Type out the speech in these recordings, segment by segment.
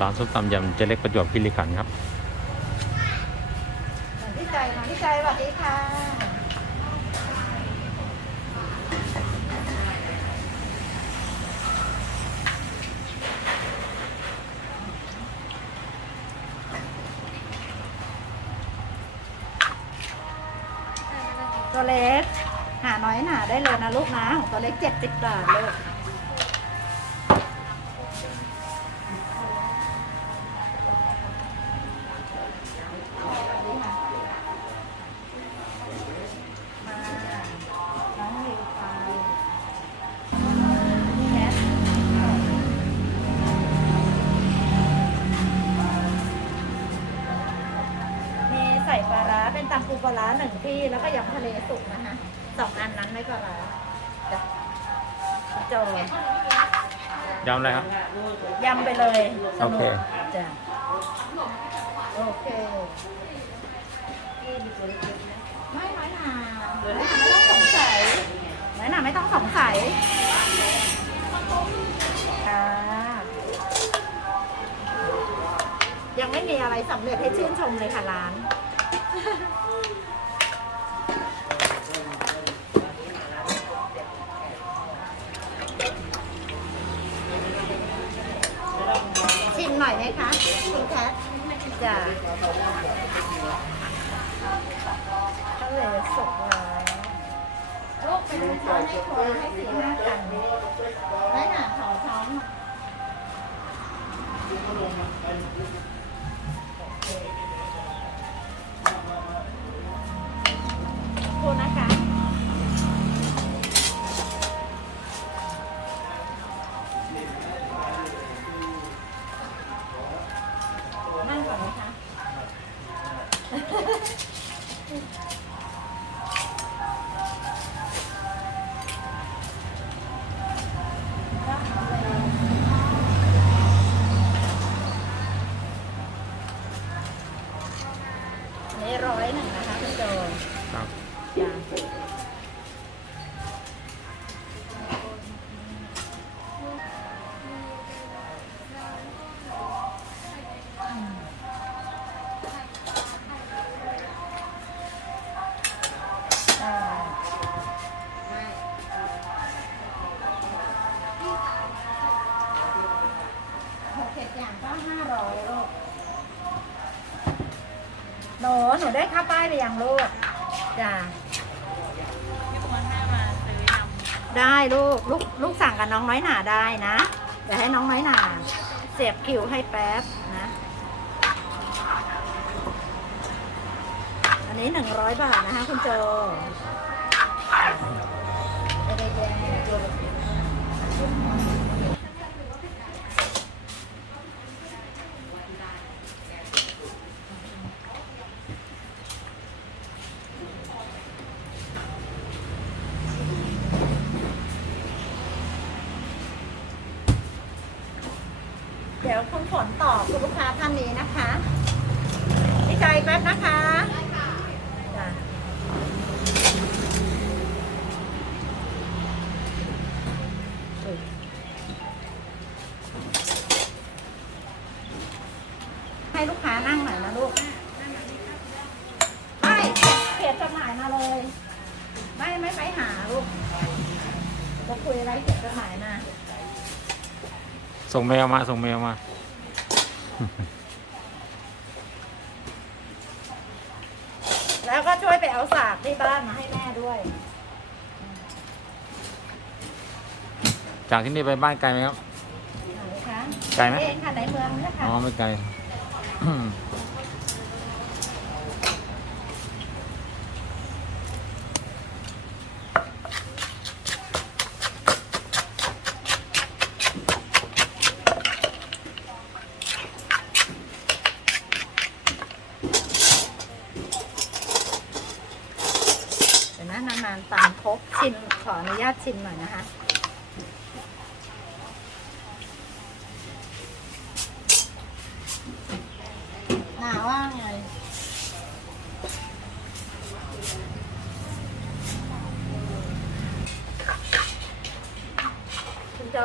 ร้านส้มตำยำเจเล็กประจวบคีรีขันธ์ครับพี่ใจมาพี่ใจสวัสดีค่ะตัวเล็กหาน้อยหนาได้เลยนะลูกนะของตัวเล็กเจ็ดสิบบาทเลูก ป็นตำปูปลาร้าหนึ่งที่ แล้วก็ยำทะเลสุกนะคะสองอันนั้นไม่ปลาร้าจ้ะโจยำอะไรครับ ยำไปเลยสโอนุเค กจ้ะโอเคไม่ไม่หนาไม่หนาไม่ต้องสงสัยไม่หนาไม่ต้องสงสัยค่ะยังไม่มีอะไรสำเร็จให้ชื่นชมเลยค่ะร้าน ชิมหน่อยไหมคะคุณแคทจ้ะก็เลยสุกแล้วลูกไปดูช้อนให้ครัวให้สีหน้ากันได้หนาขอช้อนหน่ อย่างก็ห้าร้อยลูกหนูหนูได้ค่าป้ายไปยังลูกจ้ะได้ลูกลูกลูกสั่งกับน้องน้อยหนาได้นะเดี๋ยวให้น้องน้อยหนาเสียบคิวให้แป๊บนะ อันนี้หนึ่งร้อยบาทนะคะคุณโจ เดี๋ยวคุณฝนต่อคุณลูกค้าท่านนี้นะคะพี่ใจแป๊บนะคะจ้ะให้ลูกค้านั่งหน่อยนะลูกไม่เขียนจดหมายมาเลย ไม่ไม่ไปหาลูกจะคุยอะไรเขียนจดหมายมาส่งเมลมาส่งเมลมา แล้วก็ช่วยไปเอาสากที่บ้านมาให้แม่ด้วย จากที่นี่ไปบ้านไกลไหมครับไหนคะไกลไหมเองค่ะในเมืองเนี่ยค่ะอ๋อไม่ไกล นานๆตามครบชิมขออนุญาตชิมหน่อยนะคะ หนาว่าไงคุณโจ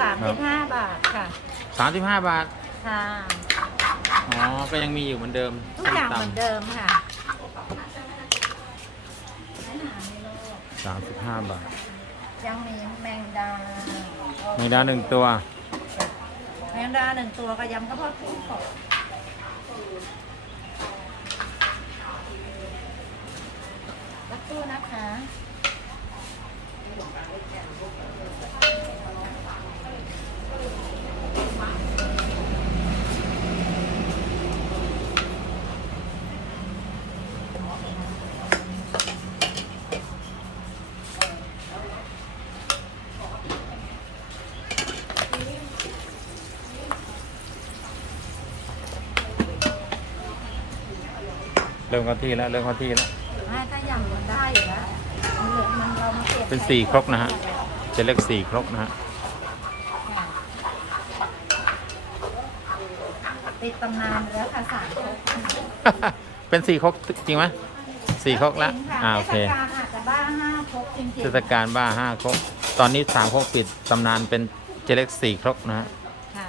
สามสิบห้าบาทค่ะ สามสิบห้าบาท ค่ะ อ๋อ ก็ยังมีอยู่เหมือนเดิมทุกอย่างเหมือนเดิมค่ะ สามสิบห้าบาท ยังมีแมงดาแมงดาหนึ่งตัว แมงดาหนึ่งตัวกับยำข้าวโพดกุ้งสดสักครู่นะคะ เริ่มเข้าที่แล้วเริ่มเข้าที่แล้วไม่ถ้ายำมันได้อยู่แล้วมันเหลือมันเรามาเก็บเป็นสี่ครกนะฮะ จะเล็กสี่ครกนะฮะค่ะติดตำนานไปแล้วค่ะสามครกเป็นสี่ครกจริงไหมสี่ครกละจริงค่ะอ่าโอเค เทศกาลอาจจะบ้าห้าครกจริงเทศกาลบ้าห้าครกตอนนี้สามครกปิดตำนานเป็นเจเล็กสี่ครกนะฮะๆค่ะ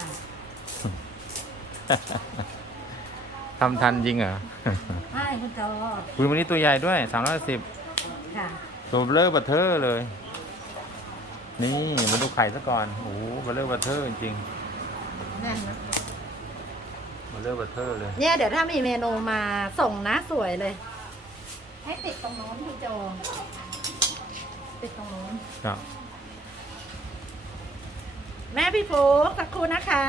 ทำทันจริงเหรอ ใช่คุณโจคุยวันนี้ตัวใหญ่ด้วยสามร้อยสิบค่ะตัวเบลอบัตเทอร์เลย นี่มาดูไข่ซะก่อน โอ้โหเบลอบัตเทอร์จริงแน่นนะๆเบลอบัตเทอร์เลย เนี่ยเดี๋ยวถ้ามีเมนูมาส่งนะสวยเลย ให้ติดตรงโน้นพี่โจติดตรงโน้น ครับ แม่พี่ฟูสักครู่นะคะ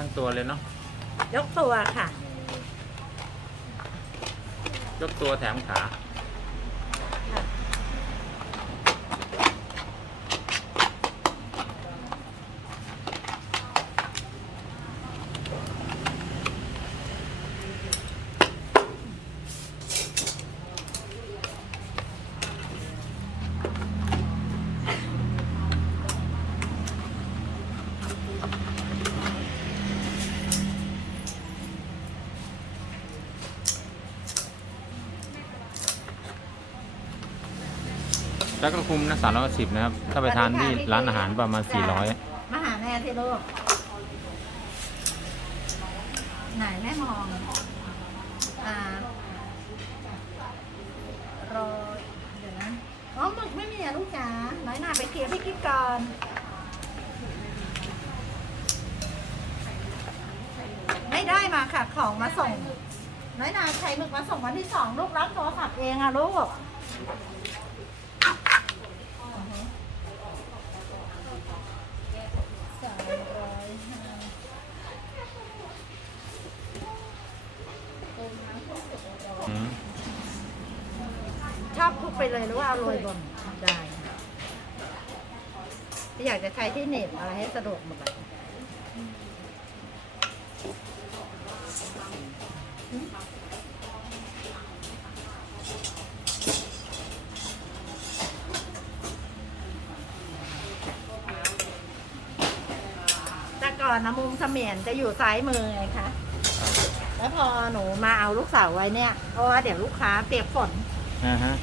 ทั้งตัวเลยเนาะยกตัวค่ะ ยกตัวแถมขา แล้วก็คุมนะสามร้อยสิบนะครับ ถ้าไปทานที่ร้านอาหารประมาณสี่ร้อยมาหาแม่ที่ลูกไหนแม่มองอ่ารอเดี๋ยวนะอ๋อหมึกไม่มีอะลูกจ๋าน้อยหน้าไปเคลียร์พี่กิ๊กก่อนไม่ได้มาค่ะ ของมาส่ง น้อยหนาใช้หมึกมาส่งวันที่สองลูกรับโทรศัพท์เองอะลูก สามร้อยห้าเป็นน้ำข้นสุกร้อน อืม ชอบคลุกไปเลยหรือว่าเอาโรยบนได้ที่อยากจะใช้ที่เหน็บอะไรให้สะดวกหมดเลยแต่ก่อนนะมุมเสมียนจะอยู่ซ้ายมือไงคะ แล้วพอหนูมาเอาลูกสาวไว้เนี่ย เพราะว่าเดี๋ยวลูกค้าเปียกฝน อ่าฮะ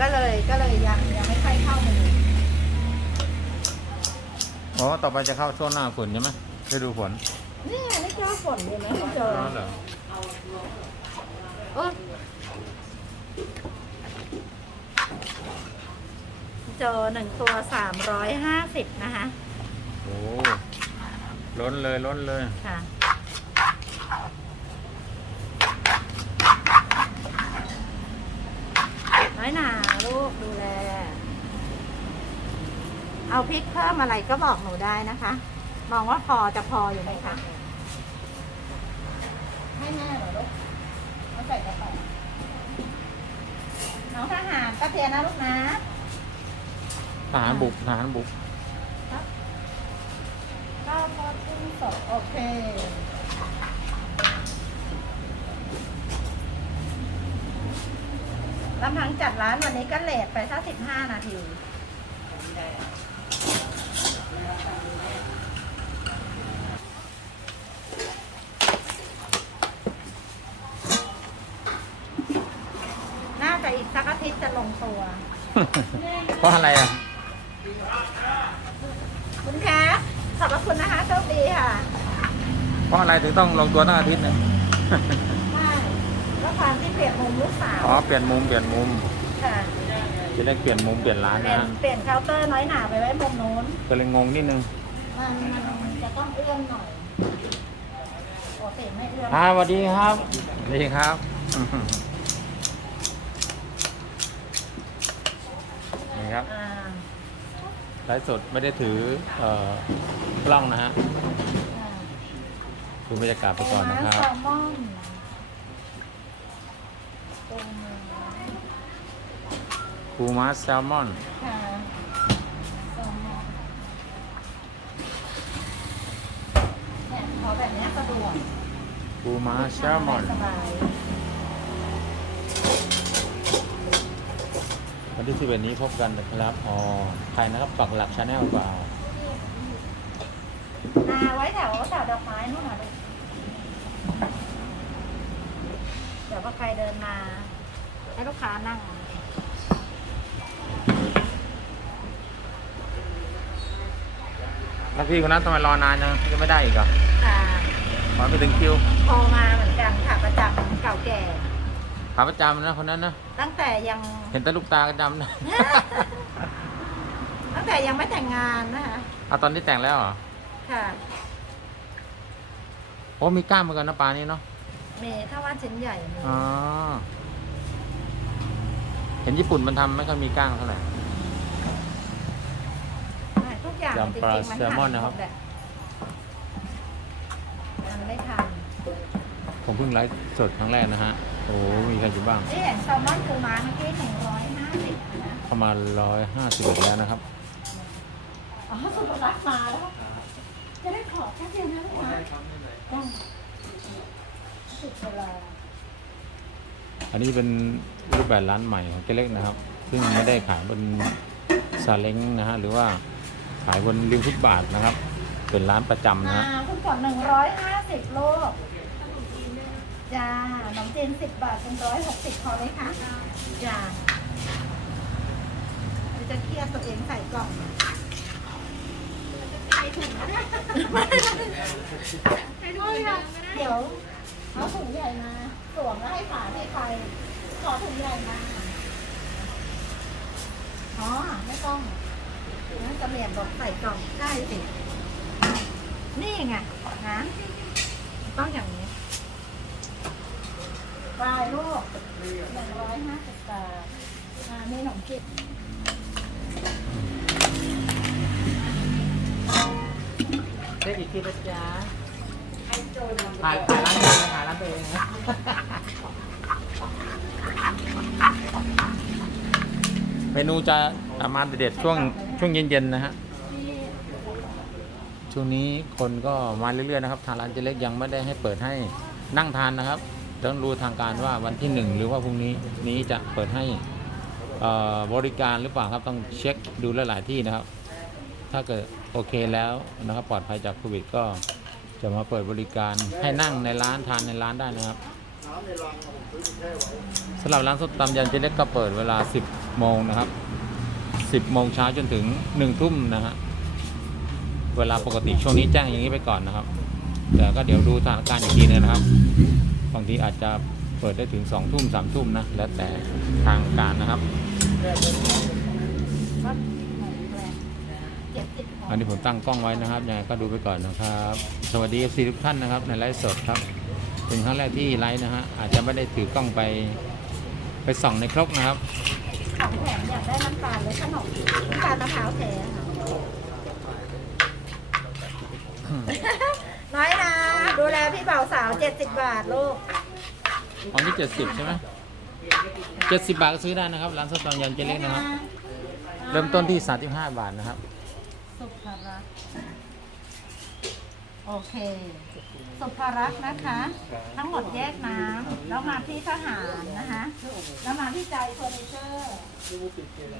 ก็เลยก็เลยยังยังไม่ค่อยเข้ามืออ๋อ ต่อไปจะเข้าช่วงหน้าฝนใช่ไหมฤดูฝนนี่ไงไม่เจอฝนเลยไหมไม่เจออ๋อเหรอเออเจอหนึ่งตัวสามร้อยห้าสิบนะคะ โอ้ล้นเลยล้นเลยค่ะ น้อยหนาลูกดูแล เอาพริกเพิ่มอะไรก็บอกหนูได้นะคะ มองว่าพอจะพออยู่ไหมคะ ให้แม่เหรอลูกเอาใส่กระเป๋าน้องทหารกระเทียมนะลูกนะทหารบุกทหารบุกข้าวโพดกุ้งสดโอเคลำพังจัดร้านวันนี้ก็เลทไปสักสิบห้านาที เพราะอะไรอะ คุณคะขอบพระคุณนะคะโชค ดีค่ะเพราะอะไรถึงต้องลงตัวตั้งอาทิตย์หนึงได้แล้วความที่เปลี่ยนมุมลูกสาวอ๋อเปลี่ยนมุมเปลี่ยนมุมค่ะจะได้เปลี่ยนมุมเปลี่ยนร้านเปลี่ยนะนฮะเปลี่ยนเคาน์เตอร์น้อยหนาไปไว้มุมนู้นก็เลยงงนิดนึงมันมันจะต้องเอื้อมหน่อยปกติไม่เอื้อมอ่าสวัสดีครับสวัสดีครับ นี่ครับอ่า ไลฟ์สดไม่ได้ถือเอ่อ กล้องนะฮะอ่าดูบรรยากาศไปก่อนนะครับแซลมอนปูม้าปูม้าแซลมอนค่ะแซลมอนเนี่ยขอแบบเนี้ยสะดวกปูม้าแซลมอนสบายวันที่สิบเอ็ดนี้พบกันนะครับ อ๋อใครนะครับปักหลักชาแนลเปล่า อ่าไว้แถวแถวดอกไม้นู่นน่ะลูกเดี๋ยวพอใครเดินมา ให้ลูกค้านั่งแล้วพี่คนนั้นทำไมรอนานยังยังไม่ได้อีกเหรอค่ะขอไปถึงคิวโทรมาเหมือนกันค่ะประจำเก่าแก่ ขาประจำนะคนนั้นนะ ตั้งแต่ยัง เห็นแต่ลูกตากระจำนะ ตั้งแต่ยังไม่แต่งงานนะคะ เอาตอนนี้แต่งแล้วเหรอ ค่ะโอ้มีกล้ามเหมือนกันนะปลานี่เนาะเมย์ถ้าว่าชิ้นใหญ่เมย์อ๋อเห็นญี่ปุ่นมันทำไม่ค่อยมีกล้างเท่าไหร่ ทุกอย่างยำจริงปลาๆมันแซลมอนนะครับหมันไม่ทันผมเพิ่งไลฟ์สดครั้งแรกนะฮะ โอ้ มีใครอยู่บ้างที่เห็นแซลมอนคือม้าเมื่อกี้หนึ่งร้อยห้าสิบนะประมาณร้อยห้าสิบแล้วนะครับ อ๋อสุภรักษ์มาแล้วจะได้ ขอแค่เดียวนะลูกนะได้สุดเวลาอันนี้เป็นรูปแบบร้านใหม่ของเจเล็กนะครับ ซึ่งไม่ได้ขายบนซาเล้งนะฮะหรือว่าขายบนริมฟุตบาทนะครับ เป็นร้านประจำนะอ่าฮะคุณก่อนหนึ่งร้อยห้าสิบลูกจ้าขนมจีนสิบบาทเป็นร้อยหกสิบพอไหมคะจ้าเดี๋ยวจะเครียดตัวเองใส่กล่องใส่ ถุงนะให้ด้วยค่ะเดี๋ยวเอาถุงใหญ่มาสวมแล้วให้ฝาให้ใครขอถุงใหญ่มา อ๋อ ไม่ต้องนั่นจะเมียนบอกใส่กล่องได้สิ นี่ไงนะต้องอย่างนี้ปลายลูกหนึ่งร้อยห้าสิบบาทอ่ามีขนมจีบ เช็คอีกทีนะจ๊ะถ่ายถ่ายร้านเองถ่ายร้านเองนะเมนูจะมาเด็ดๆช่วงช่วงเย็นๆนะฮะช่วงนี้คนก็มาเรื่อยๆนะครับ ทางร้านเจเล็กยังไม่ได้ให้เปิดให้นั่งทานนะครับต้องรู้ทางการว่าวันที่หนึ่งหรือว่าพรุ่งนี้นี้จะเปิดให้บริการหรือเปล่าครับต้องเช็คดูหลายๆที่นะครับ ถ้าเกิด โอเคแล้วนะครับปลอดภัยจากโควิดก็จะมาเปิดบริการให้นั่งในร้านทานในร้านได้นะครับสำหรับร้านส้มตำยันเจเล็กก็เปิดเวลา 10 โมงนะครับ 10 โมงเช้าจนถึง 1 ทุ่มนะฮะเวลาปกติช่วงนี้แจ้งอย่างนี้ไปก่อนนะครับ แต่ก็เดี๋ยวดูสถานการณ์อีกทีนึงนะครับบางทีอาจจะเปิดได้ถึง 2 ทุ่มสามทุ่มนะ แล้วแต่ทางการนะครับก็เจ็ดสิบ อันนี้ผมตั้งกล้องไว้นะครับยังไงก็ดูไปก่อนนะครับ สวัสดีสี่ทุกท่านนะครับ ในไลฟ์สดครับ เป็นครั้งแรกที่ไลฟ์นะฮะอาจจะไม่ได้ถือกล้องไปไปส่องในครกนะครับของแถมอยากได้น้ำตาลหรือขนมน้ำตาลมะพร้าวแท้ค่ะน้อยนะดูแลพี่บ่าวสาวเจ็ดสิบบาทลูกอันนี้เจ็ดสิบใช่ไหมเจ็ดสิบบาทก็ซื้อได้นะครับร้านสตองยันเจเล็กนะครับ เริ่มต้นที่สามสิบห้าบาทนะครับ สุภรักษ์โอเค สุภรักษ์นะคะ ทั้งหมดแยกน้ำแล้วมาที่ทหารนะคะ แล้วมาที่ใจเฟอร์นิเจอร์